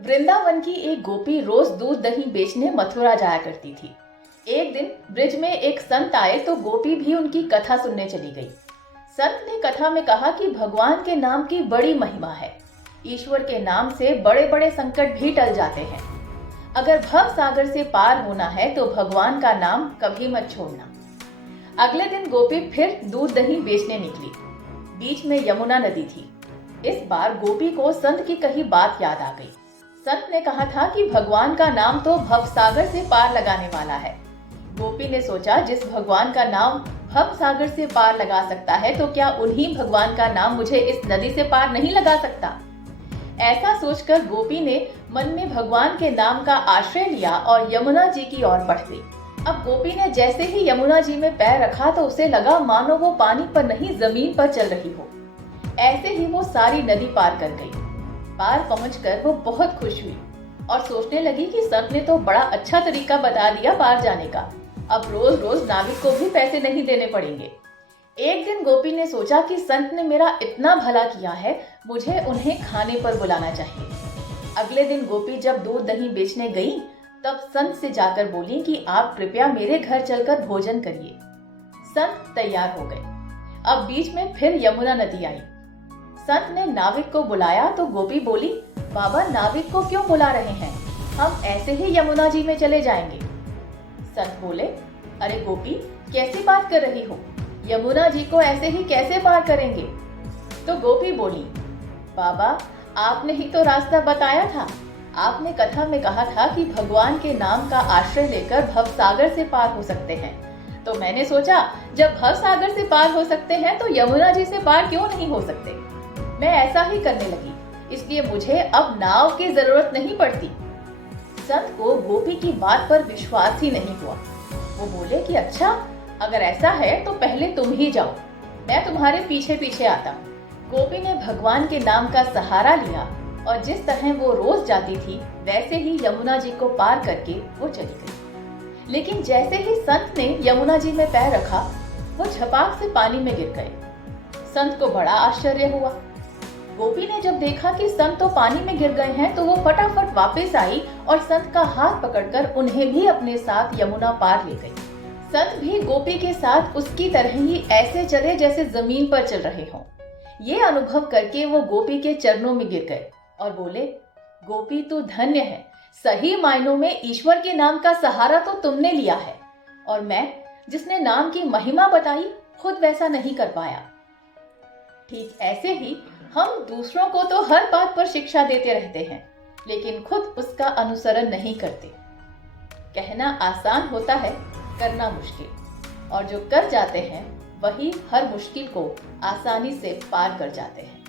वृंदावन की एक गोपी रोज दूध दही बेचने मथुरा जाया करती थी। एक दिन ब्रिज में एक संत आए तो गोपी भी उनकी कथा सुनने चली गई। संत ने कथा में कहा कि भगवान के नाम की बड़ी महिमा है। ईश्वर के नाम से बड़े बड़े संकट भी टल जाते हैं। अगर भव सागर से पार होना है तो भगवान का नाम कभी मत छोड़ना। अगले दिन गोपी फिर दूध दही बेचने निकली। बीच में यमुना नदी थी। इस बार गोपी को संत की कही बात याद आ गई। संत ने कहा था कि भगवान का नाम तो भव सागर से पार लगाने वाला है। गोपी ने सोचा, जिस भगवान का नाम भव सागर से पार लगा सकता है तो क्या उन्हीं भगवान का नाम मुझे इस नदी से पार नहीं लगा सकता। ऐसा सोचकर गोपी ने मन में भगवान के नाम का आश्रय लिया और यमुना जी की ओर बढ़ गई। अब गोपी ने जैसे ही यमुना जी में पैर रखा तो उसे लगा मानो वो पानी पर नहीं जमीन पर चल रही हो। ऐसे ही वो सारी नदी पार कर गई। पार पहुंचकर वो बहुत खुश हुई और सोचने लगी कि संत ने तो बड़ा अच्छा तरीका बता दिया पार जाने का। अब रोज रोज नाविक को भी पैसे नहीं देने पड़ेंगे। एक दिन गोपी ने सोचा कि संत ने मेरा इतना भला किया है, मुझे उन्हें खाने पर बुलाना चाहिए। अगले दिन गोपी जब दूध दही बेचने गई तब संत से जाकर बोली कि आप कृपया मेरे घर चलकर भोजन करिए। संत तैयार हो गए। अब बीच में फिर यमुना नदी आई। संत ने नाविक को बुलाया तो गोपी बोली, बाबा नाविक को क्यों बुला रहे हैं, हम ऐसे ही यमुना जी में चले जाएंगे। संत बोले, अरे गोपी कैसी बात कर रही हो, यमुना जी को ऐसे ही कैसे पार करेंगे। तो गोपी बोली, बाबा आपने ही तो रास्ता बताया था। आपने कथा में कहा था कि भगवान के नाम का आश्रय लेकर भव सागर से पार हो सकते हैं। तो मैंने सोचा जब भव सागर से पार हो सकते हैं तो यमुना जी से पार क्यों नहीं हो सकते। मैं ऐसा ही करने लगी, इसलिए मुझे अब नाव की जरूरत नहीं पड़ती। संत को गोपी की बात पर विश्वास ही नहीं हुआ। वो बोले कि अच्छा अगर ऐसा है तो पहले तुम ही जाओ, मैं तुम्हारे पीछे पीछे आता हूँ। गोपी ने भगवान के नाम का सहारा लिया और जिस तरह वो रोज जाती थी वैसे ही यमुना जी को पार करके वो चली गई। लेकिन जैसे ही संत ने यमुना जी में पैर रखा वो झपाक से पानी में गिर गए। संत को बड़ा आश्चर्य हुआ। गोपी ने जब देखा कि संत तो पानी में गिर गए हैं तो वो फटाफट वापस आई और संत का हाथ पकड़कर उन्हें भी अपने साथ यमुना पार ले गई। संत भी गोपी के साथ उसकी तरह ही ऐसे चले जैसे जमीन पर चल रहे हों। ये अनुभव करके वो गोपी के चरणों में गिर गए और बोले, गोपी तू धन्य है, सही मायनों में ईश्वर के नाम का सहारा तो तुमने लिया है और मैं जिसने नाम की महिमा बताई खुद वैसा नहीं कर पाया। ठीक ऐसे ही हम दूसरों को तो हर बात पर शिक्षा देते रहते हैं लेकिन खुद उसका अनुसरण नहीं करते। कहना आसान होता है, करना मुश्किल, और जो कर जाते हैं वही हर मुश्किल को आसानी से पार कर जाते हैं।